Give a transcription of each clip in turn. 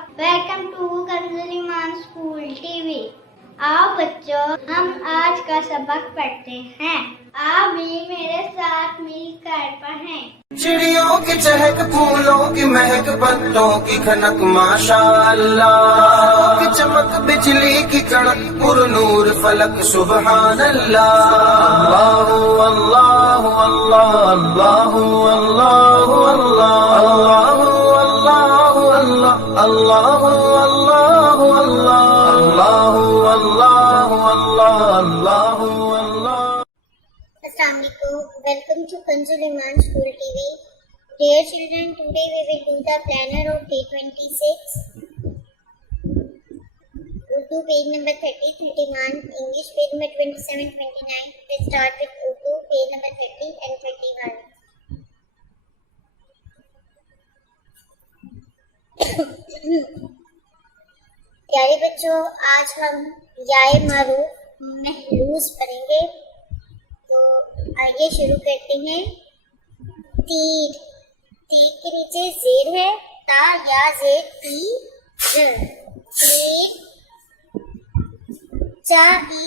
Welcome to Kanzul Iman school TV. आओ बच्चों, हम आज का सबक पढ़ते हैं। आप भी मेरे साथ मिलकर पढ़ें। चिड़ियों की चहक, फूलों की महक, पत्तों की खनक, माशाअल्लाह की चमक, बिजली की कड़क, पुरनूर फलक, सुबहान अल्लाह। अल्लाहु अल्लाहु अल्लाह, अल्लाहु अल्लाहु अल्लाह, अल्लाहु अल्लाहु अल्लाह, अल्लाहु अल्लाहु अल्लाह, अल्लाहु अल्लाहु अल्लाह, अल्लाहु अल्लाह। Assalamualaikum. Welcome to Kanzul Iman School TV. Dear children, today we will do the planner of day 26. Urdu page number 30, 31, English page number 27, 29. Let's start with Urdu page number 30 and 31. प्यारे बच्चों, आज हम याए मारूफ महलूज पढ़ेंगे। तो आइए शुरू करते हैं। तीर, तीर के नीचे जेर है, ता या जेर, तीर, तीर। चा ई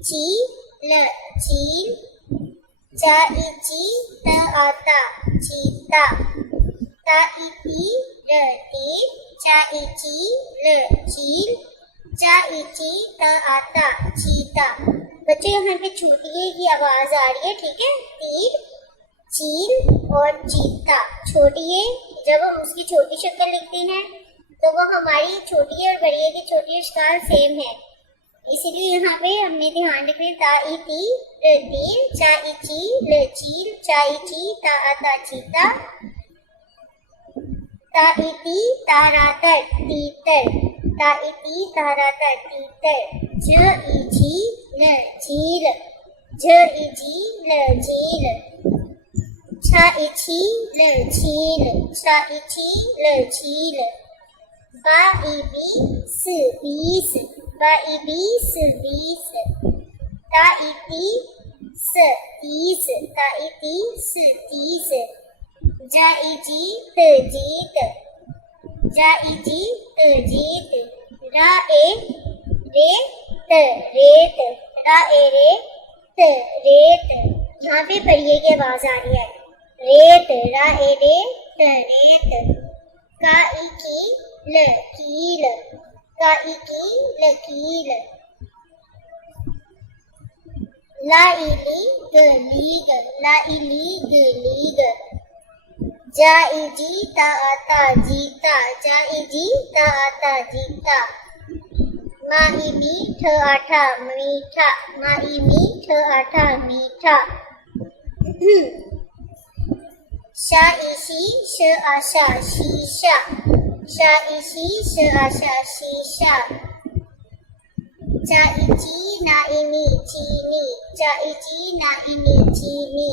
ची ल, चील, चा ई ची त आता, चीता, ता ई ती र, तीर, चा ई ची ल, चील, चा ई ची त आता, चीता। बच्चों यहाँ पे छोटी की आवाज आ रही है, ठीक है। तीर, चील और चीता छोटी है। जब हम उसकी छोटी शक्ल लिखते हैं तो वो हमारी छोटी और बड़ी की छोटी शक्ल सेम है, इसीलिए यहाँ पे हमने ध्यान रखना। ता ई ती र, तीर, चा ई ची ल, चील, चा ई ची ता आता, चीता, ता ई ती तारा तर, तीतर, ता ई ती तारा तर, तीतर। ज ई जी ल, झील, झ ई जी ल, झील, छ ई छी ल, झील, छ ई छी ल, झील। बा ई बी स, बीस, बा ई बी स, बीस। ता ई ती स, तीस, ता ई ती स, तीस। जा ई जी त, जीत, जा ई जी त, जीत। रा ए रे त, रेत, रा ए रे त, रेत। यहाँ पे पढ़िए की आवाज आ रही है, रेत, रा ए रे त, रेत। का ई की ल, कील, का ई की ल, कील। ला ई ली ग, लीग, ला ई ली ग, लीग। जा ई जी ता आता, जीता, जा ई जी ता आता, जीता। मा ई मीठ आठा, मीठा, मा ई मीठ आठा, मीठा। शा ई शी श आशा, शीशा, शा ई शी श आशा, शीशा। चा ई ची ना ई नी, चीनी, चा ई ची ना ई नी, चीनी।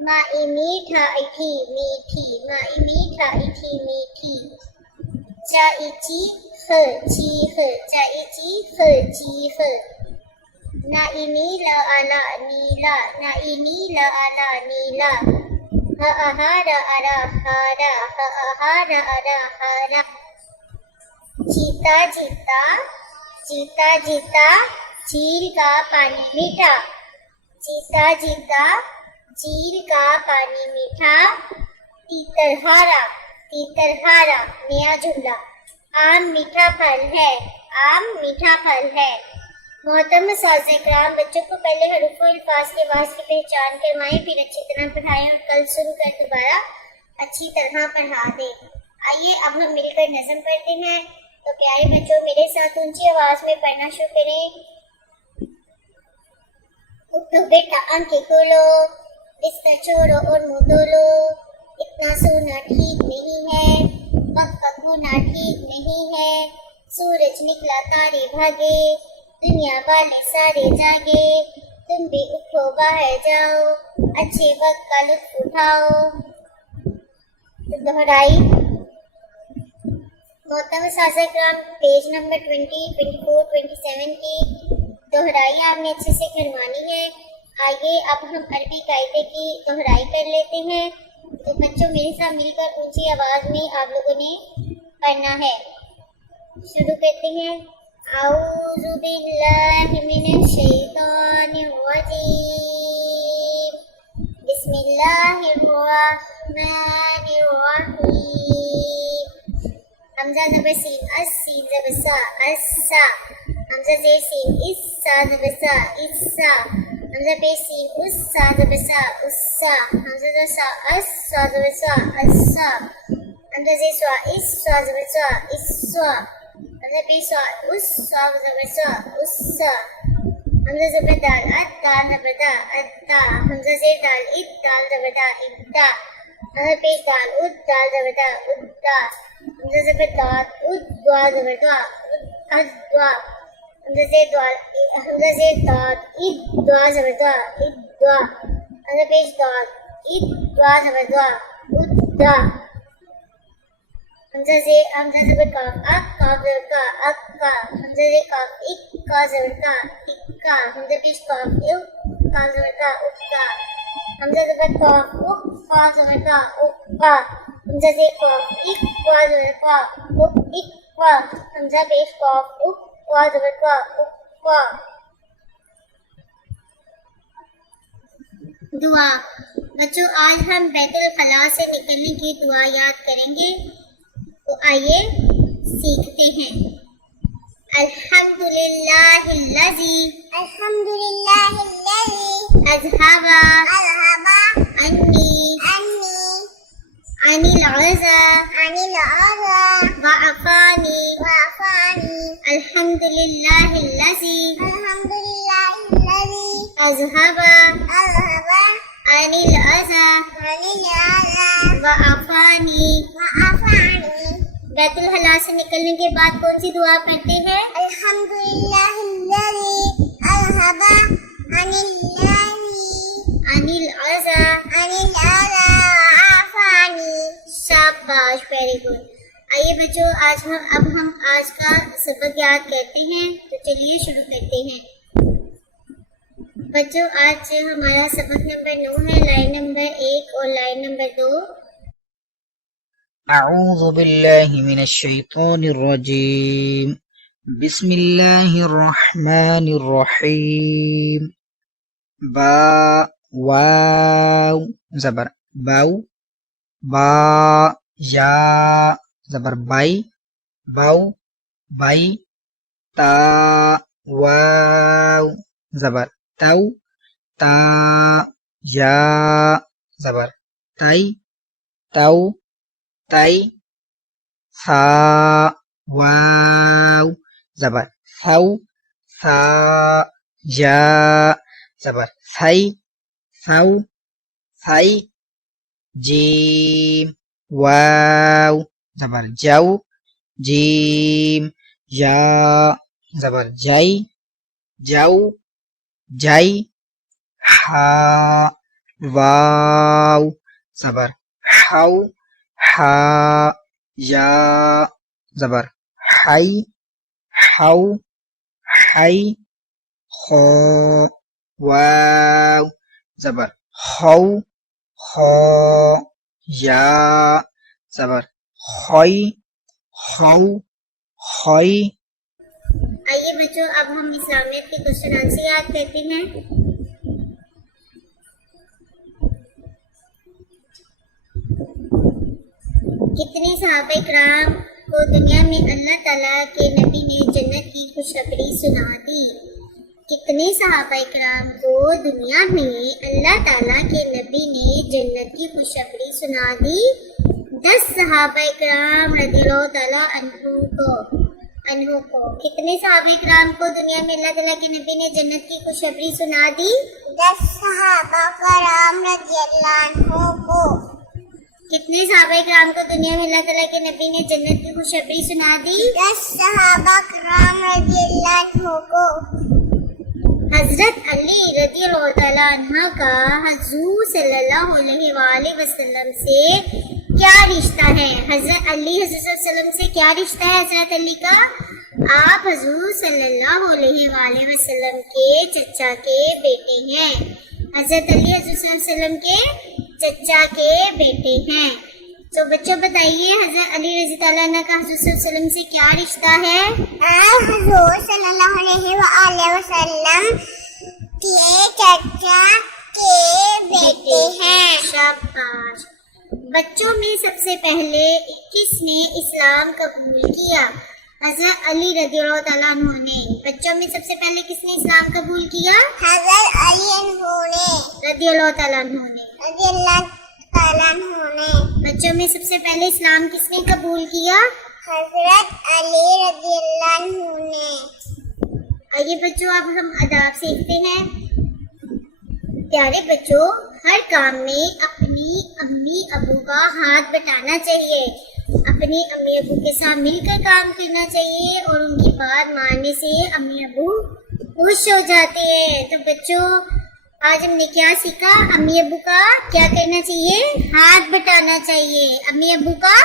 मा ई मीठा इठी, मीठी, मा ई मीठा इठी, मीठी। चा ई ची ख, चीख, चा ई ची ख, चीख। ना ई नीला आला, नीला, ना ई नीला आला, नीला। ह आहारा अरा, हारा, ह आहारा अरा, हारा। चीता जीता, चीता जीता, झील का पानी मीठा, चीता जीता, झील का पानी मीठा। तीतरहारा, तीतरहारा, नया जुमला। आम मीठा फल है, आम मीठा फल है। मोहतरम साज़-ए-किराम, बच्चों को पहले हरूफ और अल्फाज के आवाज़ की पहचान करवाएं, फिर अच्छी तरह पढ़ाएं और कल सुनकर दोबारा अच्छी तरह पढ़ा दें। आइए अब हम मिलकर नज़म पढ़ते हैं। तो प्यारे बच्चों, मेरे साथ ऊंची आवाज में पढ़ना शुरू करें। उठो बेटा आंखें खोलो, बिस्तर छोड़ो और मुंह धो लो। इतना सोना ठीक नहीं है, वक्त होना ठीक नहीं है। सूरज निकला तारे भागे, दुनिया वाले सारे जागे। तुम भी उठो बाहर जाओ, अच्छे वक्त का लुत्फ उठाओ। तो दोहराई। मोहतरम साज़-ए-किराम, पेज नंबर 20, 24, 27 की दोहराई आपने अच्छे से करवानी है। आइए अब हम अरबी कायदे की दोहराई कर लेते हैं। तो बच्चों, मेरे साथ मिलकर ऊंची आवाज में आप लोगों ने पढ़ना है। शुरू करते हैं। औज़ु बिल्लाहि मिनश शैतानिर रजीम। बिस्मिल्लाहिर रहमानिर रहीम। हमजा ज़बर सीन अस सीन ज़बर सा अस्सा। हमजा ज़ेर सीन इस सा ज़बर सा इस्सा। हमजा पेश सीन उस सा ज़बर सा उस्सा। हमजा ज़ेर सा अस सा ज़बर सा अस्सा। हमजा ज़ेर स्वा इस स्वा ज़बर स्वा इस्सा। हमजा पेश स्वा उस स्वा ज़बर स्वा उस्सा। हमजा ज़बर दाल अद दाल ज़बर दा अद्दा। हमजा ज़ेर दाल इद दाल ज़बर दा इद्दा। हमजा पेश दाल उद दाल ज़बर दा उद्दा। हमजा ज़बर दाल उद द्वा ज़बर द्वा अद्वा। हमजा ज़ेर दाल इद द्वा ज़बर द्वा इद्वा। हमजा पेश दाल इद द्वा ज़बर द्वा उद्दा। हमजा ज़बर काफ अक काफ ज़बर का अक्का। हमजा ज़ेर काफ इक का ज़बर का इक्का। हमजा पेश काफ इक का ज़बर का उक्का। हमजा ज़बर काफ उक का ज़बर का उक्का। हमजा ज़ेर काफ इक का ज़बर का उक इक्का। हमजा पेश काफ उक का ज़बर का उक्का। दुआ। बच्चों, आज हम बैतुल खला से निकलने की दुआ याद करेंगे, तो आइए सीखते हैं। अल्हम्दुलिल्लाहिल्लज़ी अज़हबा अन्नी अनिल अज़ा वअफ़ानी। अल्हम्दुलिल्लाहिल्लज़ी अज़हबा अनिल अज़ा वअफ़ानी। बैतुल खला से निकलने के बाद कौन सी दुआ पढ़ते हैं? अल्हम्दुलिल्लाहिल्लज़ी अज़हबा अनिल अज़ा वअफ़ानी। शाबाश, वेरी गुड। आइए बच्चों, अब हम आज का सबक याद करते हैं, तो चलिए शुरू करते हैं। बच्चों, आज हमारा सबक नंबर 9 है, लाइन नंबर 1 और लाइन नंबर 2। أعوذ بالله من الشيطان الرجيم بسم الله الرحمن الرحيم با واو زبر باو با یا زبر بائی باو بائی تا واو زبر تاو تا یا زبر تائی تاو تائی ثا واو زبر ثاو ثا یا زبر ثائی ثاو ثائی جیم واو زبر جاو جیم یا زبر جائی جاو جائی ہا واو زبر ہاو ہا یا زبر ہائی ہاو ہائی خو واو زبر خو خو یا زبر خوئی خو خوئی۔ آئیے بچوں، اب ہم اسلامیت کے کوشچن آنسر یاد کرتے ہیں۔ کتنے صحابہ کرام کو دنیا میں اللہ تعالیٰ کے نبی نے جنت کی خوشخبری سنا دی؟ کتنے صحابہ کرام کو دنیا میں اللہ تعالیٰ کے نبی نے جنت کی خوشخبری سنا دی؟ 10 صحابہ کرام رضی اللہ تعالیٰ عنہ کو کتنے صحابہ کرام کو دنیا میں اللہ تعالیٰ کے نبی نے جنت کی خوشخبری سنا دی؟ 10 صحابہ کرام رضی اللہ عنہ کو کتنے صحابہ کرام کو دنیا میں اللہ تعالیٰ کے نبی نے جنت کی خوشخبری سنا دی؟ 10 صحابہ کرام رضی اللہ عنہ کو حضرت علی رضی اللہ تعالیٰ عنہ کا حضور صلی اللہ علیہ وآلہ وسلم سے کیا رشتہ ہے؟ حضرت علی حضور صلی اللہ علیہ وسلم سے کیا رشتہ ہے حضرت علی کا؟ آپ حضور صلی اللہ علیہ وآلہ وسلم کے چچا کے بیٹے ہیں۔ حضرت علی حضور صلی اللہ علیہ وسلم کے چچا کے بیٹے ہیں۔ تو بچوں بتائیے حضرت علی رضی اللہ عنہ کا حضور صلی اللہ علیہ وسلم سے کیا رشتہ ہے؟ حضور صلی اللہ علیہ وآلہ وسلم کے چچا کے بیٹے ہیں. شاباش. بچوں میں سب سے پہلے کس نے اسلام قبول کیا؟ حضرت علی رضی اللہ تعالیٰ عنہ نے. بچوں میں سب سے پہلے کس نے اسلام قبول کیا؟ حضرت علی رضی اللہ تعالیٰ عنہ نے. رضی اللہ تعالیٰ عنہ نے. بچوں میں سب سے پہلے اسلام کس نے قبول کیا؟ حضرت علی رضی اللہ عنہ نے. آئیے بچوں اب ہم آداب سیکھتے ہیں. پیارے بچوں، ہر کام میں اپنی امی ابو کا ہاتھ بٹانا چاہیے. اپنی امی ابو کے ساتھ مل کر کام کرنا چاہیے اور ان کی بات ماننے سے امی ابو خوش ہو جاتے ہیں. تو بچوں آج ہم نے کیا سیکھا؟ امی ابو کا کیا کرنا چاہیے؟ ہاتھ بٹانا چاہیے. امی ابو کا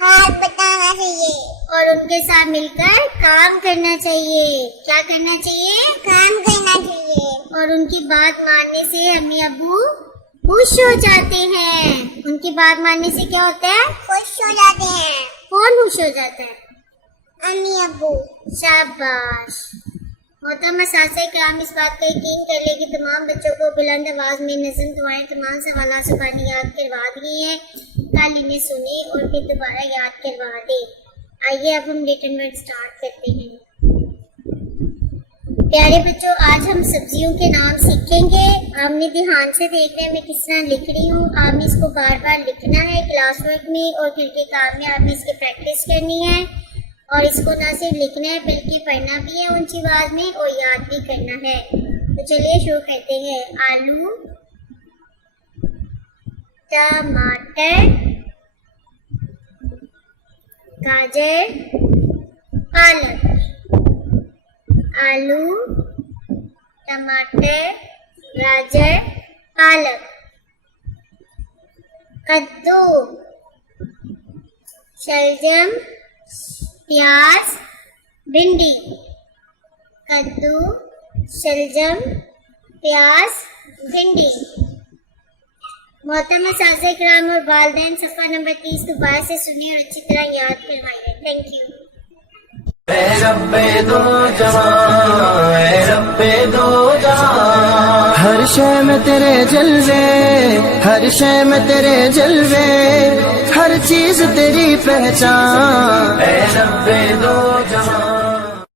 ہاتھ بٹانا چاہیے اور ان کے ساتھ مل کر کام کرنا چاہیے. کیا کرنا چاہیے؟ کام کرنا چاہیے. اور ان کی بات ماننے سے امی ابو خوش ہو جاتے ہیں. ان کی بات ماننے سے کیا ہوتا ہے؟ خوش ہو جاتے ہیں. کون خوش ہو جاتا ہے؟ امی ابو. شاباش. محترم اساتذہ کرام، اس بات کا یقین کر لیں کہ تمام بچوں کو بلند آواز میں نظم دعائیں تمام سوالات سے پانی یاد کروا دی ہیں. کل انہیں سنیں اور پھر دوبارہ یاد کروا دیں. آئیے اب ہم ریٹن ورڈ اسٹارٹ کرتے ہیں. پیارے بچوں، آج ہم سبزیوں کے نام سیکھیں گے. آپ نے دھیان سے دیکھنا ہے میں کس طرح لکھ رہی ہوں. آپ نے اس کو بار بار لکھنا ہے کلاس ورک میں اور گھر کے کام میں آپ نے اس کی پریکٹس کرنی ہے. اور اس کو نہ صرف لکھنا ہے بلکہ پڑھنا بھی ہے اونچی آواز میں اور یاد بھی کرنا ہے. تو چلیے شروع کرتے ہیں. آلو، ٹماٹر، گاجر، پالک. آلو، ٹماٹر، گاجر، پالک. کدو، شلجم، پیاز، بھنڈی. کدو، شلجم، پیاز، بھنڈی. محترم اساتذہ کرام اور والدین صفحہ نمبر 30 دوبارہ سے سنیں اور اچھی طرح یاد کروائیں. Thank you. اے رب دو جہاں، اے رب دو جہاں، ہر شے میں تیرے جلوے، ہر شے میں تیرے جلوے، ہر چیز تیری پہچان. اے رب دو جہاں.